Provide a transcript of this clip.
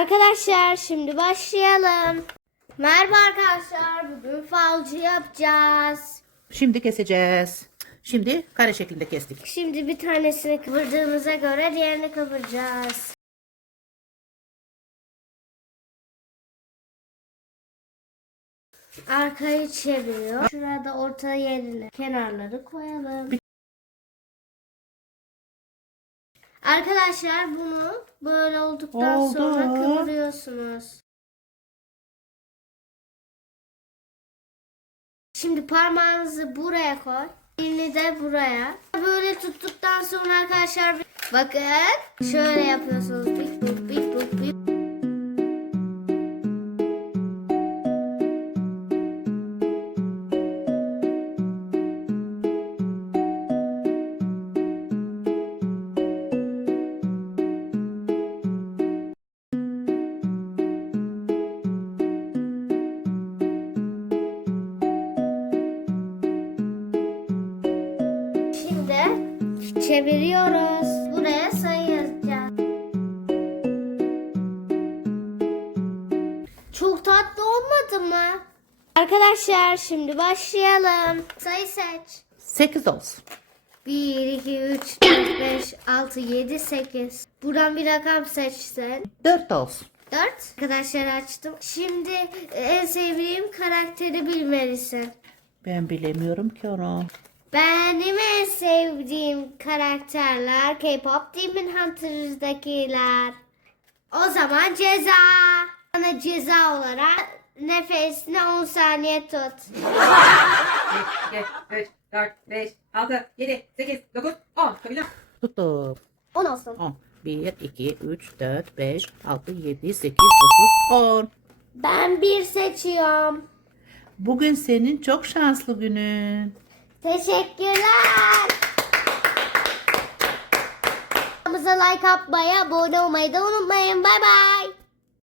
Arkadaşlar şimdi başlayalım. Merhaba arkadaşlar. Bugün falcı yapacağız. Şimdi keseceğiz. Şimdi kare şeklinde kestik. Şimdi bir tanesini kıvırdığımıza göre diğerini kıvıracağız. Arkayı çeviriyor. Şurada orta yerine kenarları koyalım. Arkadaşlar bunu böyle olduktan Oldu. sonra kıvırıyorsunuz. Şimdi parmağınızı buraya koy. Elini de buraya. Böyle tuttuktan sonra arkadaşlar bakın şöyle yapıyorsunuz. Bip bip bip bip. Çeviriyoruz. Buraya sayı yazacağız. Çok tatlı olmadı mı? Arkadaşlar şimdi başlayalım. Sayı seç. 8 olsun. 1, 2, 3, 4, 5, 6, 7, 8. Buradan bir rakam seçsin. 4 olsun. 4. Arkadaşlar açtım. Şimdi en sevdiğim karakteri bilmelisin. Ben bilemiyorum ki onu. Benim en sevdiğim karakterler K-pop Demon Hunter'dakiler. O zaman ceza. Bana ceza olarak nefesini 10 saniye tut. 2, 3, 4, 5, 6, 7, 8, 9, 10. Kabile. Tuttum. 10 olsun. 10. 1, 2, 3, 4, 5, 6, 7, 8, 9, 10. Ben bir seçiyorum. Bugün senin çok şanslı günün. Teşekkürler. Kanalımıza like atmayı, abone olmayı da unutmayın. Bay bay.